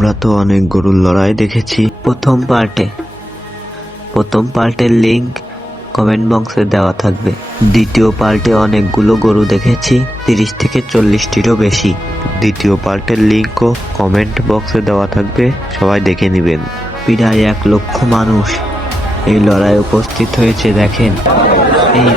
আমরা তো অনেক গরুর লড়াই দেখেছি। প্রথম পার্টের লিংক কমেন্ট বক্সে দেওয়া থাকবে। দ্বিতীয় পার্টে অনেকগুলো গরু দেখেছি, 30 থেকে 40টিরও বেশি। দ্বিতীয় পার্টের লিংকও কমেন্ট বক্সে দেওয়া থাকবে, সবাই দেখে নেবেন। প্রায় 1 লক্ষ মানুষ এই লড়াইয়ে উপস্থিত হয়েছে। দেখেন এই